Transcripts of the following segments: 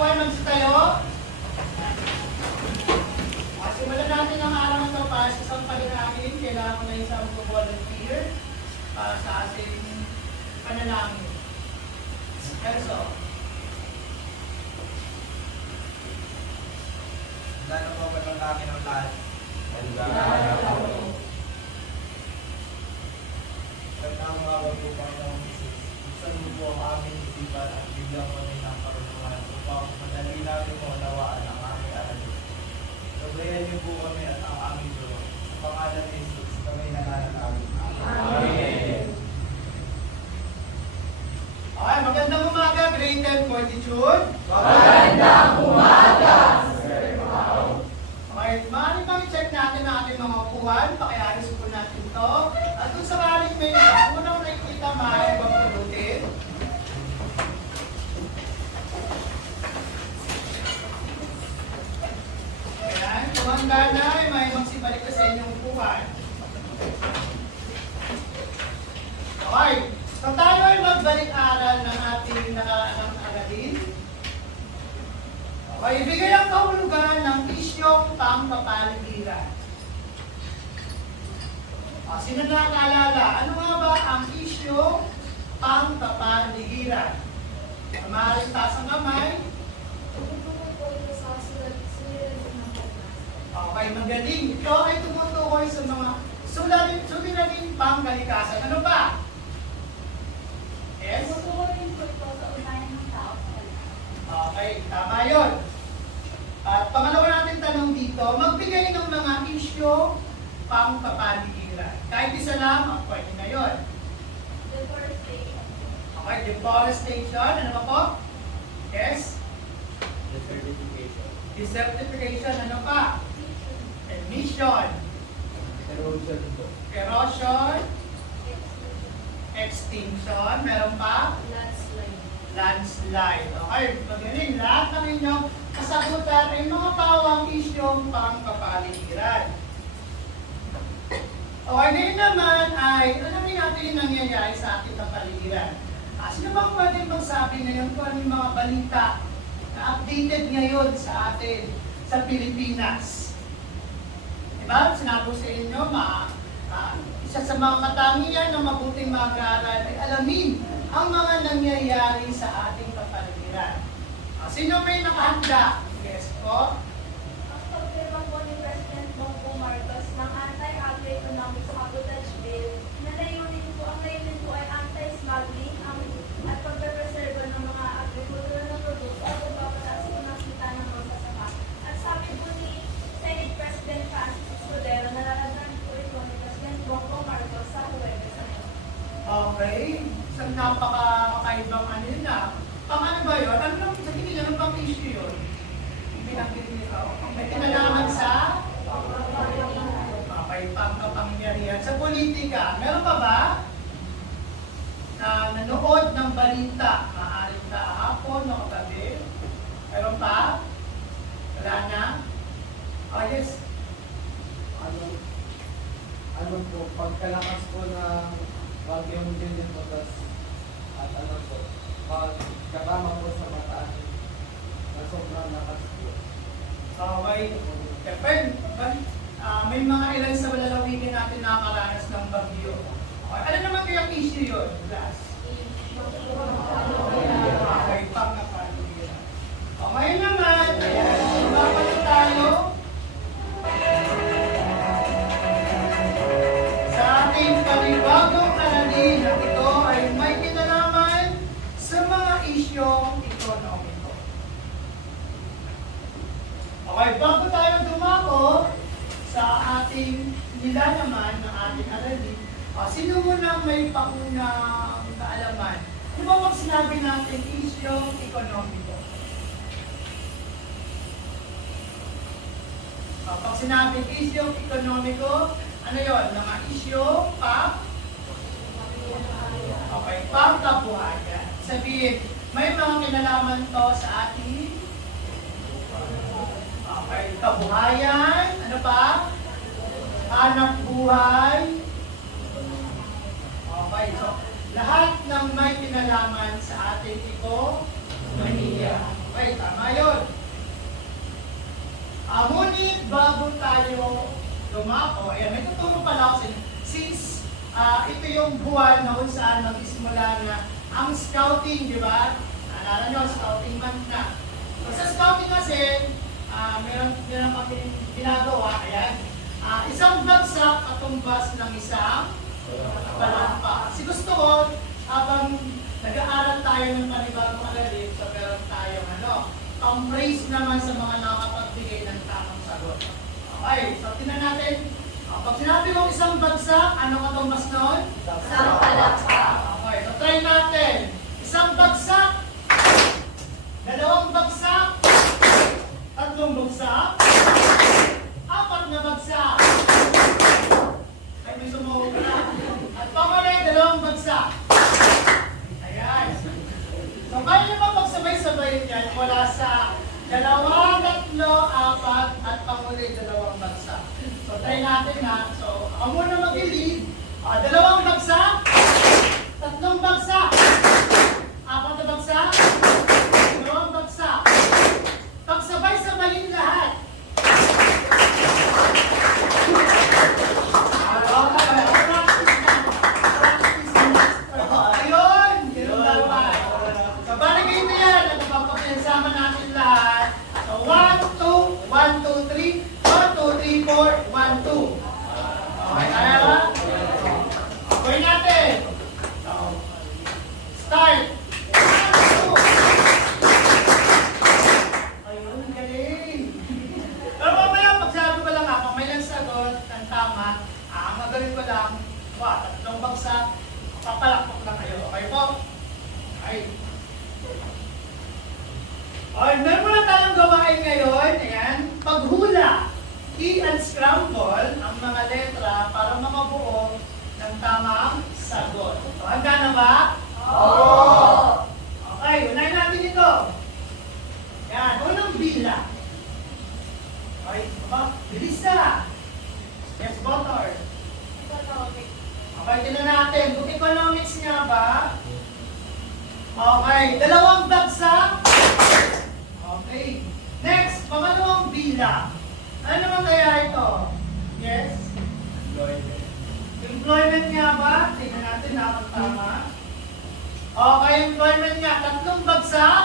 po ay magsitayo. Simulan natin ang araw na ito para sa isang panalangin. Kailangan ko na isang volunteer para sa ating panalangin. Erso. Handa na po ba ang akin ang lahat? Handa na po. Nagtamawa po pa ng Jesus. Buksan mo po ang aming isipan at bigyan mo rin ng karunungan upang madali natin mo nawaan ang aming aralin. Gabayan niyo po kami at ang aming tulong. Sa pangalan ni Jesus, kami nananalangin. Amen. Okay, magandang umaga, grade 10 fortitude. Magandang umaga, Sir Mau. Okay, maaari bang i-check natin ang ating mga upuan? Pakiayos po natin ito. At kung sakaling may unang nakikita, maaari bang pulutin? Ayan, kung handa na, ay may magsibalik ka sa inyong upuan. Okay, so tayo ay magbalik-aral ng ating nakaraang aralin. Okay, ibigay ang kahulugan ng isyong pangpapaligiran. Sino nakakaalala? Ano nga ba ang isyong pangpapaligiran? Maaaring taas ang kamay. Okay, magaling. Ito ay tumutukoy sa mga suliraning pangkalikasan. Ano ba? Yes? Okay, tama yun. At pangalawa natin tanong dito, magbigay ng mga isyo pangpapaligiran. Kahit isa lang, pwede na yun. Okay, deforestation. Ano ba po? Yes? Desertification. Desertification. Ano pa? Emission. Erosion po. Erosion. Extinction. Meron pa? Landslide. Okay, magaling. Lahat ng inyong kasagutan ay mga pawang isyong pangpapaligiran. Okay, ngayon naman ay alamin natin yung nangyayari sa ating kapaligiran. Sino bang pwede magsabi ngayon kung ano yung mga balita na updated ngayon sa atin sa Pilipinas? Diba? Sinabi ko sa inyo, isa sa mga katangian ng mabuting mag-aaral ay alamin ang mga nangyayari sa ating kapaligiran. Sino may nakahanda? Yes po. Ang pagpirma po ni President Bongbong Marcos ng Anti-Agri-Economic Sabotage Bill na ang layunin po ay anti-smuggling at pagpreserba ng mga agrikultura ng produkto at pagpapataas po ng kita ng magsasaka. At sabi po ni Senate President Francis Escudero, nararamdaman po ito ni President Bongbong Marcos sa Huwebes na ito. Okay. Isang napaka-kakaibang ano yun na. Ano ba yun? Ano lang, sa tingin nyo, ano bang issue yun? Pinakit nito. May kinalaman sa pangkapangyarihan. Sa politika, meron pa ba na nanood ng balita? Maaaring kahapon o kagabi? Meron pa? Wala na? Oh, yes. Ano po, pagkalakas po ng bagyong Julian Potas at ano po, pagkakama po sa mataan na sobrang lakas po. Okay. May mga ilan sa malalawigan natin nakakaranas ng bagyo. Okay. Ano naman kayang issue yun? Glass? Okay, pangkapaligiran. Okay naman. Babato tayo sa ating panibagong aralin at ito ay may kinalaman sa mga isyong ekonomiko. Okay, bago tayo dumako sa ating nilalaman ng ating aralin, sino muna may paunang kaalaman? Ano ba pag sinabi natin isyong ekonomiko? Pag sinabi isyong ekonomiko, ano yon? Mga isyo okay, pangkabuhayan. Sabihin, may mga kinalaman to sa ating okay, kabuhayan, ano pa? Hanap buhay. Okay, so lahat ng may kinalaman sa ating ekonomiya. Okay, tama yun. Ngunit bago tayo lumako, ayan, may tuturo pala ako sa inyo. Since ito yung buwan na kung saan mag-isimula na ang scouting, di ba? Naalala nyo, scouting month na. So, sa scouting kasi, meron kami ginagawa, ayan. Isang bagsak katumbas ng isang palakpak. Kasi gusto ko, habang nag-aaral tayo ng panibagong alalim, so meron tayong pang-praise naman sa mga nakapagbigay ng tamang sagot. Okay, so tingnan natin. Pag sinabi kong isang bagsak, ano katumbas nun? Isang palakpak. Okay, so try natin. Isang bagsak, dalawang bagsak, tatlong bagsak, apat na bagsak. Ay, may sumuhog na. At panguli, dalawang bagsak. Ayan. So, kaya nyo ba pagsabay-sabay yan mula sa dalawa, tatlo, apat, at panguli, dalawang bagsak. So, try natin na. So, ako muna mag-lead. Dalawang bagsak, tatlong bagsak, apat na bagsak, dalawang bagsak. Pagsabay-sabayin lahat. Ayun! Ganun dapat. So, balik kayo na yan. Nagpapapinsama natin lahat. So, 1, 2, 1, 2, 3, 1, 2, 3, 4, 1, 2. Okay, kaya ba? Okay natin. So, start. 1, 2. Ayun, ang galing. Pero mamaya, pagsabi ko lang ako, may lang sagot ng tama. Ang magaling ko lang, tatlong bagsak, papalakpak lang kayo. Okay po? Okay. Okay, meron muna tayong gawain ngayon. Ayan, paghula. I-unscramble ang mga letra para makabuo ng tamang sagot. So, handa na ba? Oo! Okay, unahin natin ito. Yan, unang bilang. Okay, bilis na. Yes, Butter. Okay, tignan natin. Kung economics nga ba? Okay, dalawang bagsak. Okay. Next, pangalawang bilang. Ano naman kaya ito? Yes? Employment nga ba? Tignan natin na kung tama. Okay, employment nga. Tatlong bagsak.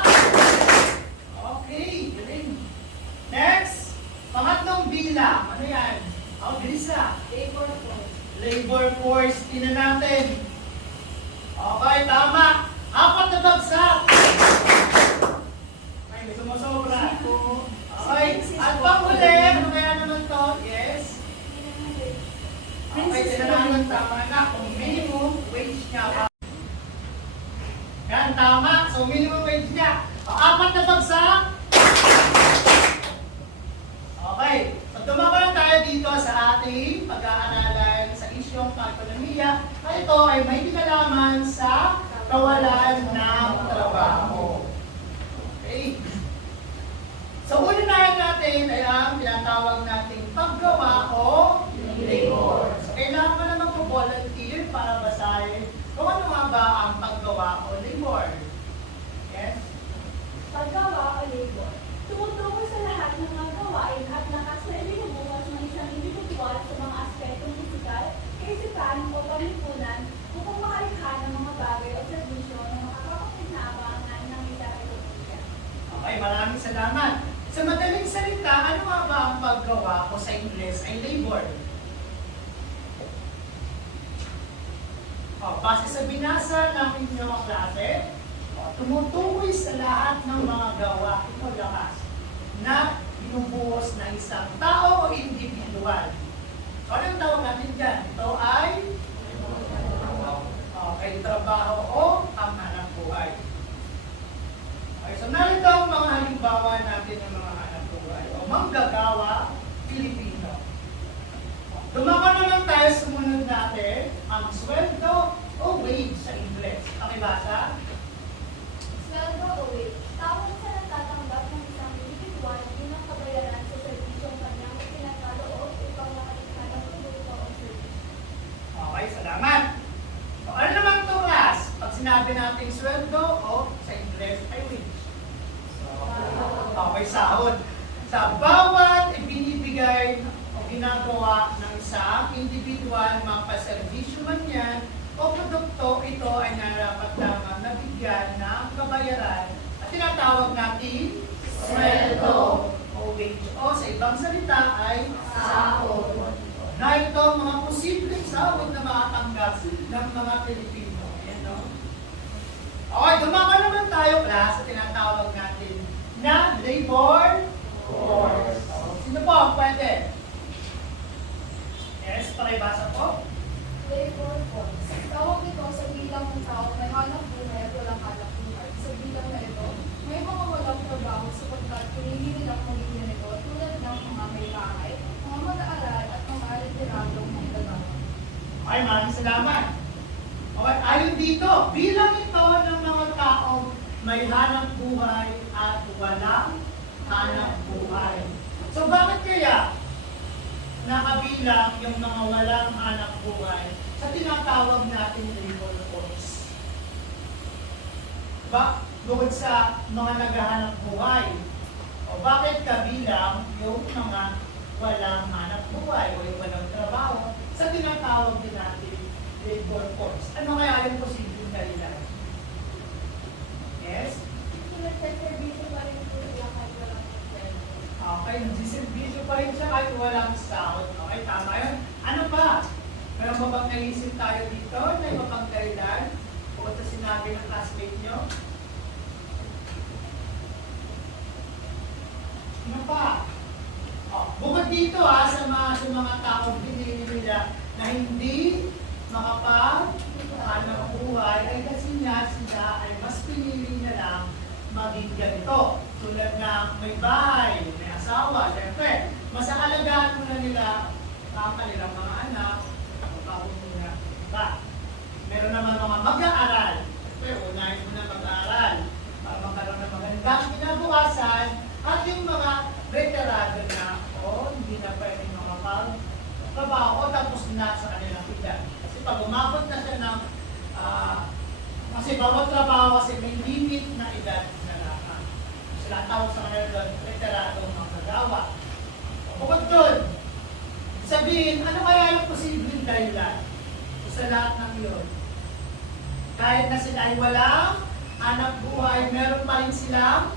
Okay, galing. Next, pangatlong bilang. Ano yan? Bilis na. Labor force. Labor force. Tignan natin. Okay, tama. Apat na bagsak. Ay, may sumusobra. Okay, at panghuli, ano kaya naman to? Yes? Okay, tignan natin tama na. Kung minimum wage niya ba? Yan, tama. So, minimum wage niya. Apat na bagsak. Okay. So, dumako na tayo dito sa ating pag-aaralan sa isyong pag-ekonomiya. Ito ay may kinalaman sa kawalan ng trabaho. Okay. So, unahin natin ay ang tinatawag nating paggawa o labor. So, kailangan mo na mag-volunteer para basahin kung ano nga ba ang paggawa o labor. Yes? Paggawa o labor. Tumutungo sa lahat ng mga gawain at lakas na ibinubukas ng isang individual sa mga aspetong pisikal, kaisipan o pamilipunan upang makalikha ng mga bagay o serbisyo na makakapagpinabangan ng isang ekonomiya. Okay, maraming salamat. Sa madaling salita, ano nga ba ang paggawa o sa Ingles ay labor? Base sa binasa ng inyong klase, tumutukoy sa lahat ng mga gawain o lakas na binubuhos ng isang tao o individual. So, anong tawag natin dyan? Ito ay trabaho o panghanap buhay. Okay, so narito ang mga halimbawa natin ng mga hanap buhay o manggagawa Pilipino. Dumako naman tayo sumunod natin ang sweldo o wage sa Ingles. Pakibasa? Sweldo o wage. Tawag sa natatanggap ng isang individual bilang kabayaran sa serbisyong kanyang pinagkaloob upang makalikha ng produkto o service. Okay, salamat. So, ano naman ito, Ras? Pag sinabi natin sweldo o sa Ingles ay wage. may sahod. Sa bawat ibinibigay o ginagawa ng isang individual, mapaservisyo man yan, o produkto, ito ay narapat lamang nabigyan ng kabayaran at tinatawag natin sweldo o wage. O sa ibang salita ay sahod. Na ito mga posibleng sahod na makatanggap ng mga Pilipino. Ayan, no? Okay, dumama naman tayo class sa tinatawag natin na labor force. Sino po ang pwede? Yes, pakibasa po. Labor force. Tawag ito sa bilang ng tao may hanap buhay at walang hanap buhay. Sa bilang na ito, may mga walang trabaho sapagkat pinili nilang maging ganito tulad ng mga may bahay, mga mag-aaral at mga retiradong manggagawa. Okay, maraming salamat. Okay, ayon dito, bilang ito ng mga taong may hanap buhay at walang hanap buhay. So bakit kaya nakabilang yung mga walang hanap buhay sa tinatawag natin labor force? Bukod sa mga naghahanap buhay, o bakit kabilang yung mga walang hanap buhay o yung walang trabaho sa tinatawag din natin labor force? Ano kaya yung posibleng dahilan? Yes? Nagsaservisyo pa rin po sila kahit walang sweldo. Okay, nagsiservisyo pa rin siya kahit walang sahod. Okay, tama yun. Ano pa? Meron ba bang naisip tayo dito na iba pang dahilan? Bukod sa sinabi ng classmate nyo? Ano pa? Oh, bukod dito sa mga taong pinili nila na hindi makapaghanap buhay ay kasi nga sila ay mas pinili na lang maging ganito. Tulad na may bahay, may asawa, siyempre, mas aalagaan muna nila ang kanilang mga anak, bago muna iba. Meron naman mga mag-aaral. Siyempre, unahin muna mag-aaral para magkaroon ng magandang kinabukasan at yung mga veterano na hindi na pwedeng makapag-trabaho tapos na sa kanilang edad. Kasi pag umabot na siya ng kasi bawat trabaho kasi may limit na edad na lang. Sila ang tawag sa kanila doon, veterano magagawa. Bukod doon, sabihin, ano kaya yung posibleng dahilan sa lahat ng yun? Kahit na sila ay walang anak buhay, meron pa rin silang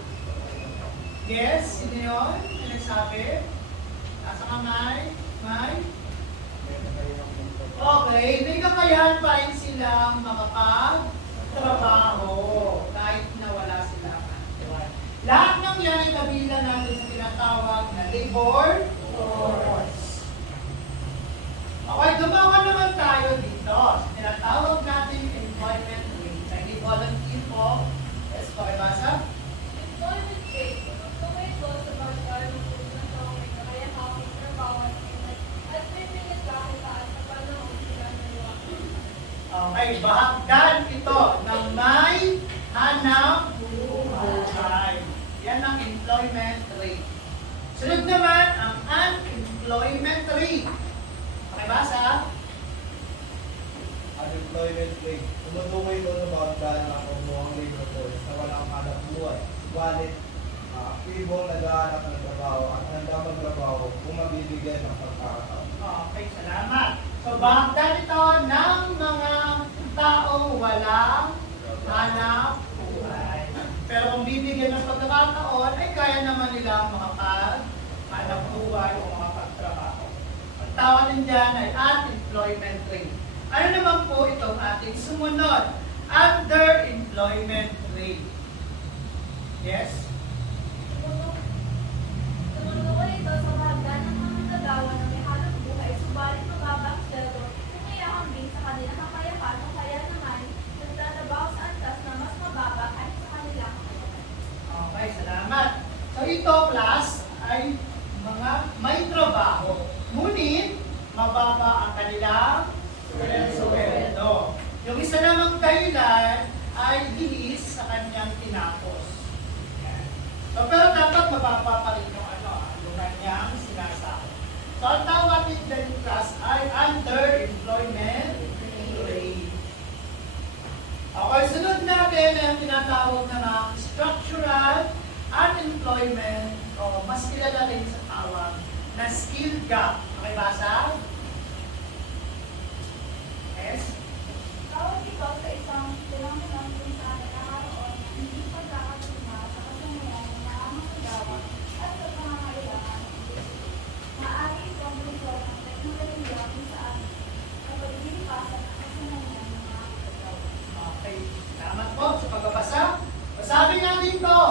yes, sino yun? Ano nagsabi? Nasa kamay? May? Okay, may kakayahan pa rin silang makapag-trabaho kahit na wala silang buhay. Lahat ng yan ay kabilang natin sa tinatawag na labor force. Okay, gumawa naman tayo dito sa tinatawag natin employment rate. Naging volunteer po. Yes, pakibasa. Employment rate. Tuloy ito sa pagkaroon ng taong may kakayahan, trabaho at pipigil kahit saan sa panahon sila nagawa. Okay, bahagdan ito ng may hanap buhay. Yan ang employment rate. Sunod naman ang unemployment rate. Pakibasa. Unemployment rate. Tumutukoy ito ng bahagdan ng kabuuang labor force na walang hanap buhay. Subalit, aktibong naghahanap ng trabaho at handa magtrabaho kung mabibigyan ng pagkakataon. Okay, salamat. So, bahagdan ito ng mga taong walang hanap buhay. Pero kung bibigyan ng pagkakataon, ay kaya naman nilang makapag-hanap buhay o makapagtrabaho. Ang tawag dyan ay unemployment rate. Ano naman po itong ating sumunod? Underemployment rate. Yes? Tumutukoy ito sa bahagdan ng mga manggagawa na may hanap buhay, subalit mababa ang sweldo kung iahambing sa kanilang kakayahan o kaya naman nagtatrabaho sa antas na mas mababa kahit sa kanilang kakayahan. Okay, salamat. So ito, class, ay mga may trabaho. Ngunit, mababa ang kanilang sweldo. Yung isa namang dahilan ay lihis sa kanyang tinapos. Yan. So, pero dapat mababa pa rin yung kanyang sinasahod. So, ang tawag din class ay underemployment rate. Okay, sunod natin ang tinatawag na mga structural unemployment o mas kilala rin sa tawag na skill gap. Pakibasa? Yes? Tawag ito sa isang pinangunan kung saan nagkakaroon ng hindi pagkakatuma sa kasanayan ng mga manggagawa at sa pangangailangan ng buhay. Maaari itong bunso ng teknolohiya kung saan ay paglilipasan ang kasanayan ng mga manggagawa. Okay. Salamat po sa pagbabasa. Basahin natin ito.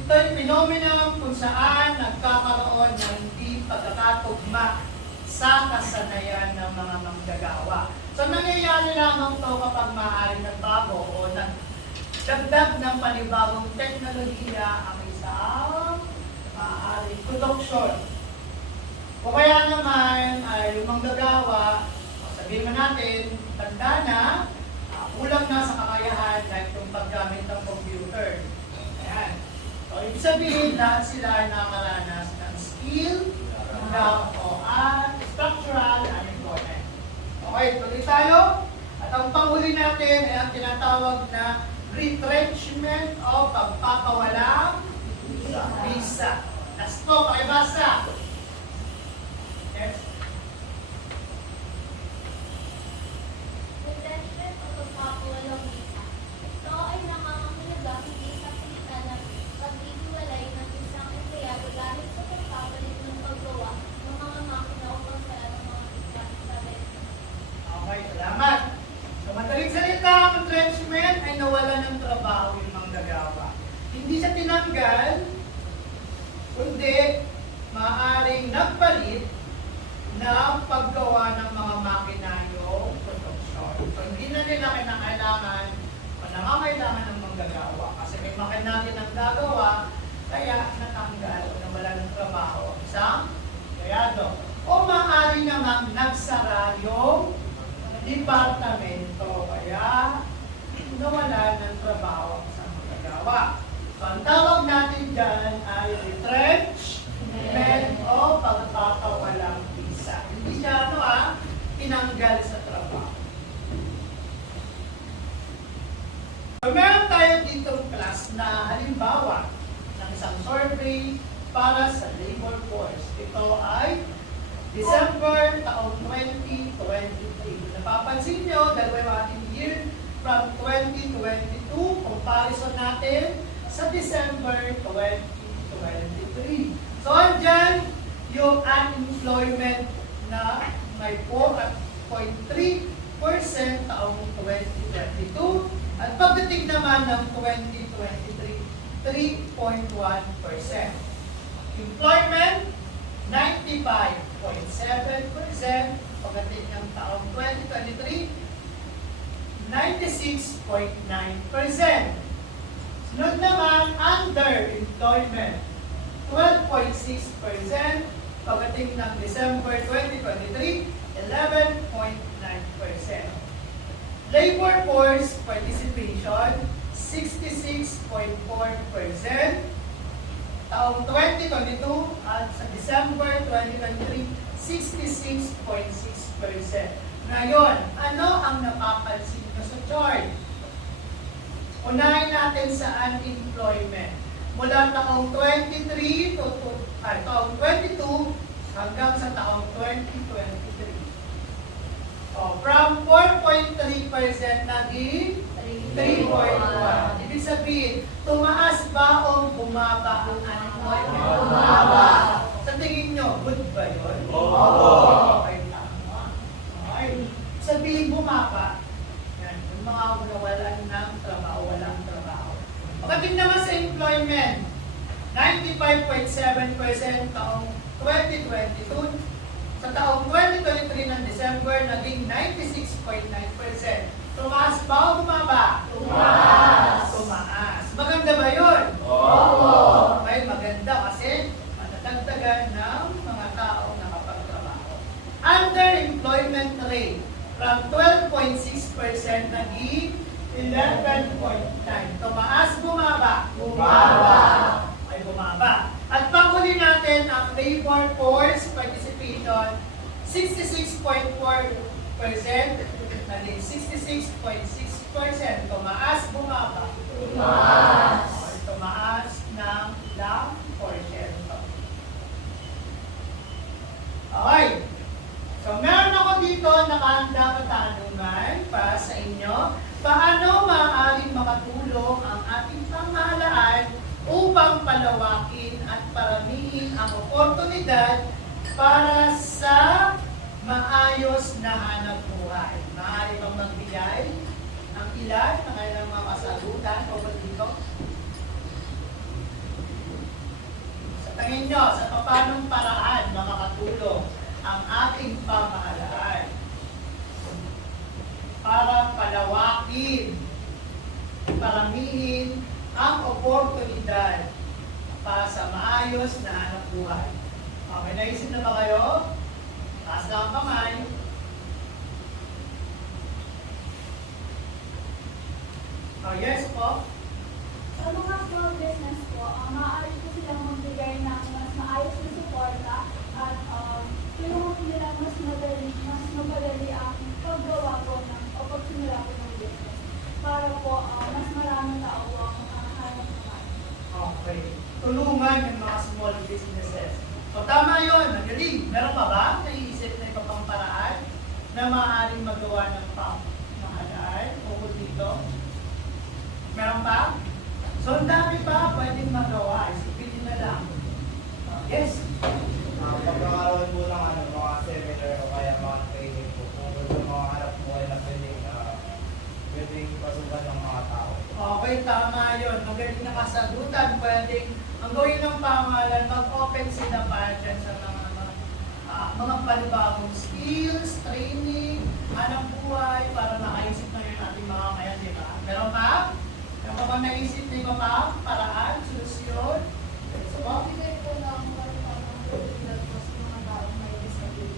Ito yung phenomenon kung saan nagkakaroon ng hindi pagkakatugma sa kasanayan ng mga manggagawa. So nangyayari lamang ito kapag maaaring nagbago o nagdagdag ng panibagong teknolohiya ang isang maaaring produksyon. O kaya naman ay yung manggagawa, sabihin mo natin, tanda na, kulang na sa kakayahan like yung paggamit ng computer. Ayan. So, ibig sabihin lahat sila ay nakaranas ng skill gap o structural unemployment. Okay, tuloy tayo. At ang panghuli natin ay ang tinatawag na retrenchment o pagpapawalang visa. Last po, pakibasa. Yes. Retrenchment o pagpapawalang visa. Ito ay nangangahuluga hindi sa pilitan ng paghihiwalay ng isang empleyado dahil sa pagpapalit ng paggawa ng mga makina o pagsara ng mga isang talento. Okay, salamat. So, madaling salita, ang retrenchment ay nawala ng trabaho yung manggagawa. Hindi siya tinanggal, kundi maaaring nagpalit ng paggawa ng mga makina yung produksyon. So, hindi na nila kinakailangan o nangangailangan ng manggagawa kasi may makina din ang gagawa, kaya natanggal o nawala ng trabaho ang isang empleyado. O maaari namang nagsara yung departamento, kaya nawala ng trabaho sa manggagawa. So, ang tawag natin dyan ay retrenchment o pagpapawalang visa. Hindi siya tinanggal sa trabaho. So, meron tayo ditong class na halimbawa ng isang survey para sa labor force. Ito ay December taong 2023. Napapansin nyo, dalawa yung ating year from 2022, comparison natin sa December 2023. So, andyan yung unemployment na may 4.3% taong 2022 at pagdating naman ng 2023, 3.1%. Employment, 95.7%. Pagdating ng taong 2023, 96.9%. Sunod naman, underemployment, 12.6%. Pagdating ng December 2023, 11.9%. Labor force participation, 66.4%. Taong 2022 at sa December 2023, 66.6%. Ngayon, ano ang napapansin nyo sa chart? Unahin natin sa unemployment. Mula taong 23 to taong 22 hanggang sa taong 2023. From 4.3% naging 3.1. Ibig sabihin, tumaas ba o bumaba ang unemployment? Bumaba. Sa tingin nyo, good ba yun? Oo. Okay, tama. Okay. Sabihin bumaba, yan, yung mga nawalan ng trabaho, walang trabaho. Pagdating naman sa employment, 95.7% taong 2022, sa taong 2023 ng December, naging 96.9%. Tumaas ba o bumaba? Tumaas. Tumaas. Maganda ba yun? Oo. Okay, maganda kasi matatagdagan ng mga taong nakapagtrabaho. Underemployment rate from 12.6% naging 11.9. Tumaas, bumaba? Bumaba. Ay, bumaba. At panghuli natin ang labor force participation, 66.4%, naging 66.6%. Tumaas, bumaba? Tumaas. Tumaas ng ilang porsyento. Okay. So, meron ako dito nakahanda katanungan para sa inyo. Paano maaaring makatulong ang ating pamahalaan upang palawakin at paramihin ang oportunidad para sa maayos na hanap buhay? Maaari bang magbigay ang ilan ng kanilang mga kasagutan o dito? Sa tingin nyo, sa papanong paraan makakatulong ang ating pamahalaan para palawakin, paramihin ang oportunidad para sa maayos na hanap buhay? Okay, naisip na ba kayo? Taas lang ang kamay. Oh, yes po. Sa mga small business po, maaari po silang magbigay ng mas maayos na suporta at tulungan po nila mas madali ang paggawa po ng o pagsimula po ng business para po mas maraming tao po ang hanap naman. Okay. Tulungan ng mga small businesses. O tama yun, magaling. Meron pa ba naiisip na iba pang paraan na maaaring magawa ng pamahalaan o dito? Meron pa? So, ang dami pa pwedeng magawa. Isipin nyo na lang. Yes? Pagkakaroon po ng mga seminar o kaya mga training po, kung gusto mga hanap mo ay na pwedeng pasukan ng mga tao. Okay, tama yun. Magaling na kasagutan. Pwedeng, ang gawin ng pamahalaan, mag-open sila para dyan sa mga panibagong skills, training, hanap buhay, para makaisip na yun ating mga ngayon, di ba? Meron pa? Meron pa bang naisip na iba pa? Paraan, solusyon? So, Bigay po ng oportunidad po sa mga taong may disability.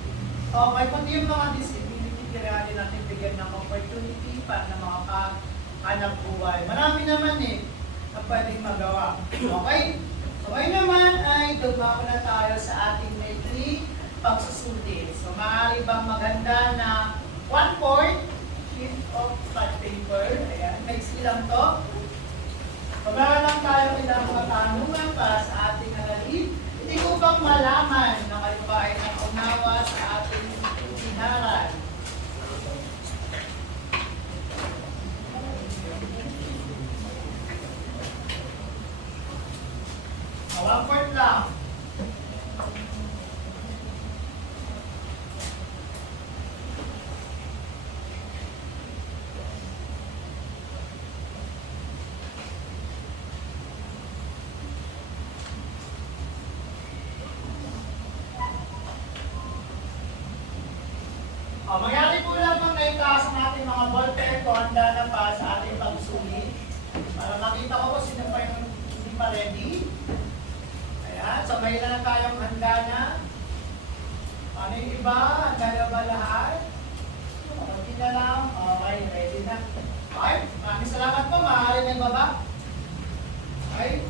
okay, pati yung mga disability, kailangan natin bigyan ng opportunity para na makakahanap buhay. Marami naman na pwedeng magawa. Okay? So ngayon naman ay dumako na tayo sa ating maikling pagsusulit. So maaari bang maganda na 1/4 sheet of pad paper? Ayan, maiksi lang to. So meron lang tayo ilang mga tanungan para sa ating aralin. Hindi ko bang malaman na kayo ba ay nakaunawa sa ating sinaral? One point lang. Mangyari po lamang na itaas ang ating mga ballpen kung handa na pa sa ating pagsulit. Para makita ko kung sino pa yung hindi pa ready. Ayan, sabay na tayong handa na. Ano yung iba? Handa na ba lahat? Kunti na lang. Okay, ready na. Okay, maraming salamat po. Maaari na yung baba. Okay.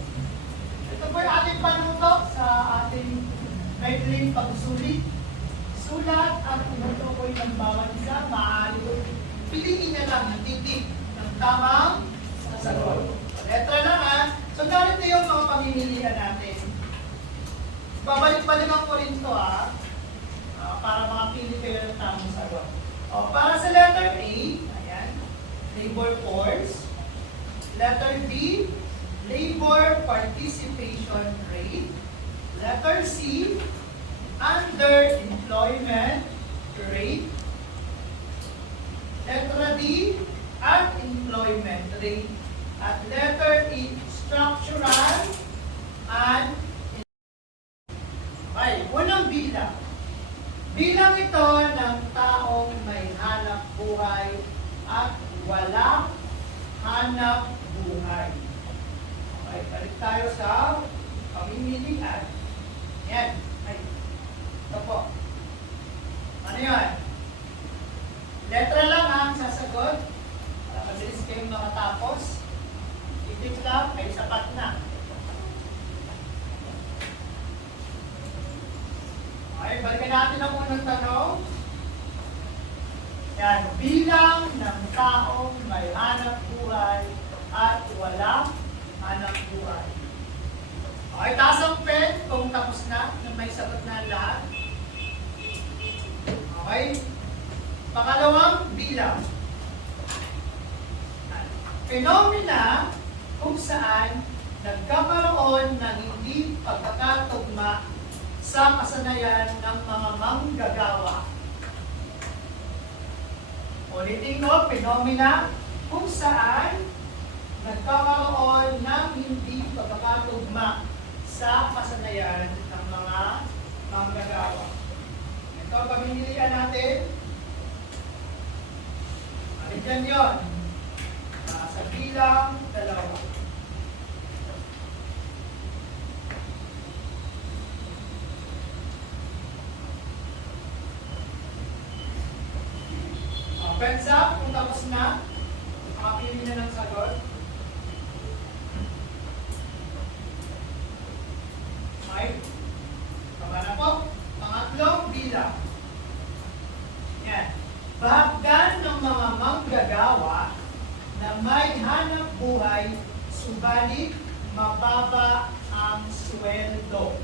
Ito po yung ating panutok sa ating maikling pagsulit. Sulat at tinutukoy ng bawat isa, maaari ko piliin niya lang ng titik ng tamang sagot. Letra lang ha. So narito yung mga pamimilihan natin. Babalik-balikan ko rin ito ha. Para makapili kayo ng tamang sagot. Para sa letter A, ayan, labor force. Letter B, labor participation rate. Letter C, underemployment rate. Letter D, unemployment rate. At letter E, structural and okay, unang bilang. Bilang ito ng taong may hanap buhay at walang hanap buhay. Okay, balik tayo sa pamimilihan. Yan. Ay, ito po. Ano yun? Letra lang ang sasagot. Para mabilis kayong makatapos. Itik lang, ay sapat na. Okay, balikan natin ang unang tanong. Yan, bilang ng taong may hanap buhay at walang hanap buhay. Okay, taas ang pen kung tapos na may sagot na ang lahat. Okay? Pangalawang bilang. Phenomena kung saan nagkakaroon ng hindi pagkakatugma sa kasanayan ng mga manggagawa. Ulitin ko, phenomena kung saan nagkakaroon ng hindi pagkakatugma sa kasanayan ng mga manggagawa. Ito, pamimilian natin. Alin yun? Sa bilang 2. Friends up, kung tapos na, makapili na ng sagot. Okay. Tama na po. Pangatlong bilang. Yan. Bahagdan ng mga manggagawa na may hanap buhay, subalit mababa ang sweldo.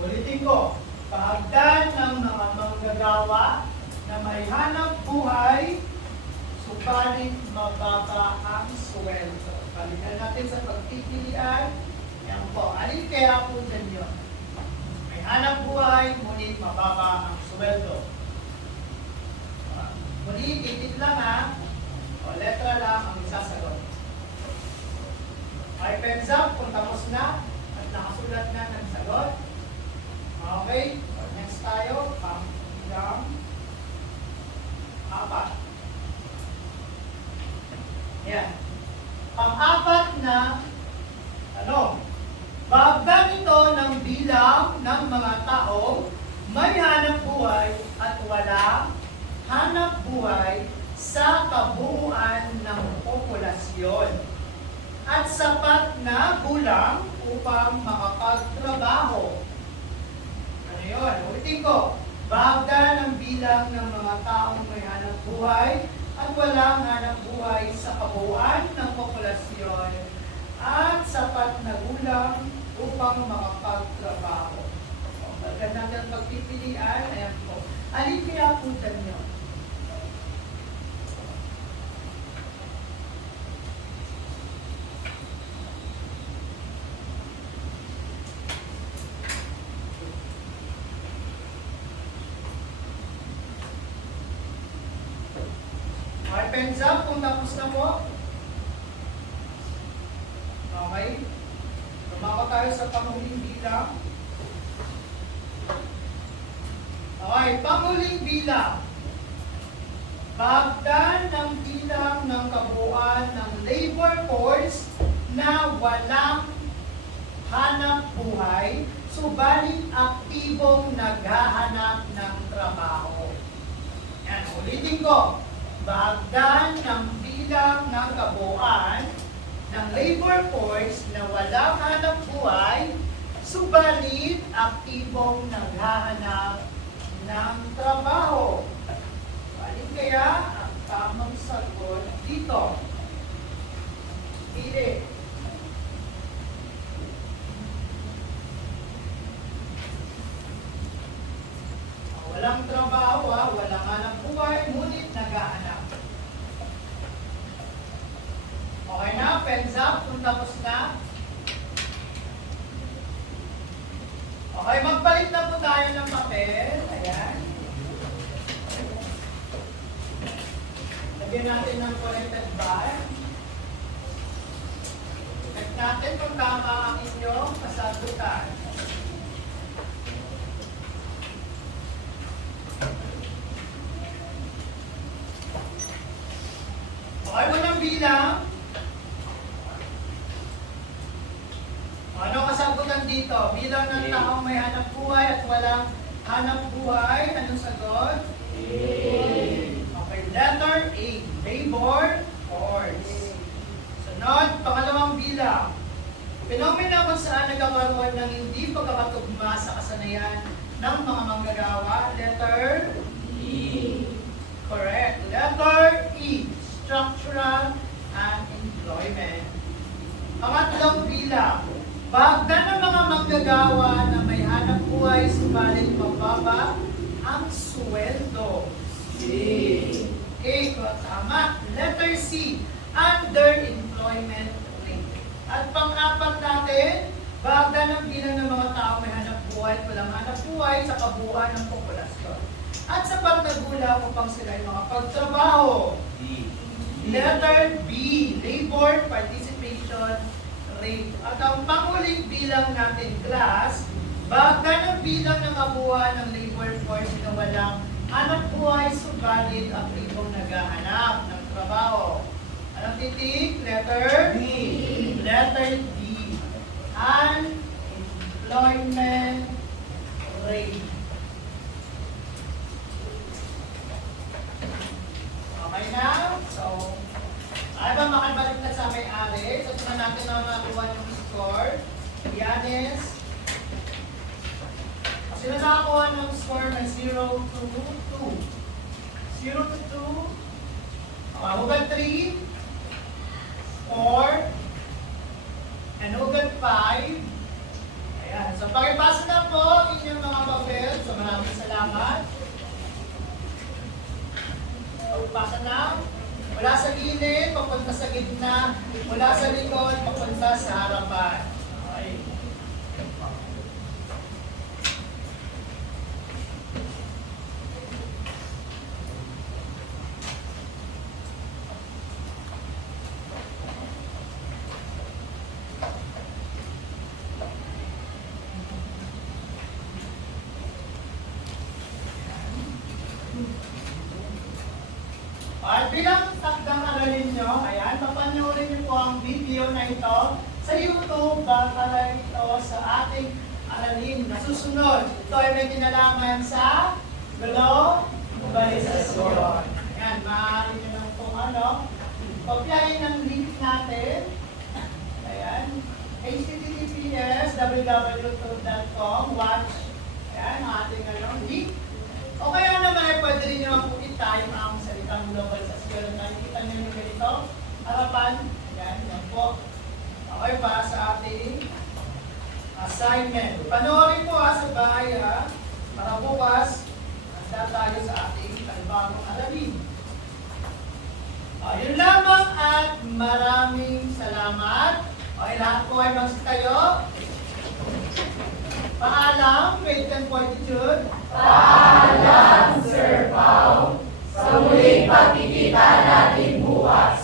Ulitin ko. Bahagdan ng mga manggagawa na may hanap buhay, subalit mababa ang sweldo. Balikan natin sa pagpipilian. Yan po. Alin kaya po dyan yun? May hanap buhay, ngunit mababa ang sweldo. Muli, titit lang ha. O letra lang ang isasagot. Okay, pens up kung tapos na at nakasulat na ng sagot. Okay, next tayo. Pang-bilang 4. Yan. Pang-4 na bahagdan ito ng bilang ng mga tao may hanap buhay at walang hanap buhay sa kabuuan ng populasyon at sapat na gulang upang makapagtrabaho. Ano yun? Ulitin ko. Bahagdan ng bilang ng mga taong may hanap buhay at walang hanap buhay sa kabuuan ng populasyon at sapat na gulang upang makapagtrabaho. Bagay natin ang pagpipilian, ayan po. Alin kaya po nyo? Okay, pens up kung tapos na po. Okay. Tumako tayo sa panghuling bilang. Okay, panghuling bilang. Bahagdan ng bilang ng kabuuan ng labor force na walang hanap buhay, subalit aktibong naghahanap ng trabaho. Yan, ulitin ko. Bahagdan ng bilang ng kabuuan ng labor force na walang hanap buhay, subalit aktibong naghahanap ng trabaho. Alin kaya ang tamang sagot dito? Pili. Walang trabaho, walang hanap buhay, ngunit naghahanap. Okay na, pens up, kung tapos na. Okay, magpalit na po tayo ng papel. Ayan. Lagyan natin ng corrected bar. Check natin kung tama ang inyong kasagutan. Okay, unang bilang. Ano kasagutan dito? Bilang ng taong may hanap buhay at walang hanap buhay. Anong sagot? Okay, letter A. Labor force. Sunod, pangalawang bilang. Phenomena kung saan nagkakaroon ng hindi pagkakatugma sa kasanayan ng mga manggagawa. Letter E. Correct. Letter E. Structural and employment. Pangatlong bilang. Bagda ng mga manggagawa na may hanap buhay subalit mababa ang sweldo. Okay, tama. Letter C, underemployment rate. At pang-apat natin, bagda ng bilang ng mga tao may hanap buhay at walang hanap buhay sa kabuuan ng populasyon. At sapat na gulang upang sila ay makapagtrabaho. Letter B, labor participation rate. At ang panguling bilang natin, class, bagda ng bilang ng kabuuan ng labor force na walang hanap buhay subalit ang ibang naghahanap ng trabaho. Anong titik? Letter D. Letter D. Unemployment rate. Okay na? So, ay ba makabalik na sa may-ari? So, tingnan natin na makakuha yung score. Yanis. Sino nakakuha ng score na 0 to 2? 0 to 2. Hugat 3. 4. And hugat 5. Ayan. So, pakipasa na po ang inyong mga papel. So, maraming salamat. Pagpasa na. Mula sa gilid, papunta sa gitna. Mula sa likod, papunta sa harapan. Okay. At bilang takdang aralin nyo, ayan, papanoorin nyo po ang video na ito sa YouTube, baka ito sa ating aralin na susunod. Ito ay may kinalaman sa globalisasyon. Ayan, maaari nyo lang kung kopyahin ang link natin. Ayan, https://www.com watch. Ayan, ang ating link. O kaya naman ay pwede rin nyo po i-type ang salitang globalisasyon. Nakikita nyo yung ganito, harapan. Ayan, yan po. Okay pa sa ating assignment. Panoorin po sa bahay para bukas, handa tayo sa ating panibagong aralin. Yun lamang at maraming salamat. Okay, lahat po ay magsitayo. Paalam, grade 10 fortitude. Paalam, Sir Pao. Sa muling pagkikita natin bukas.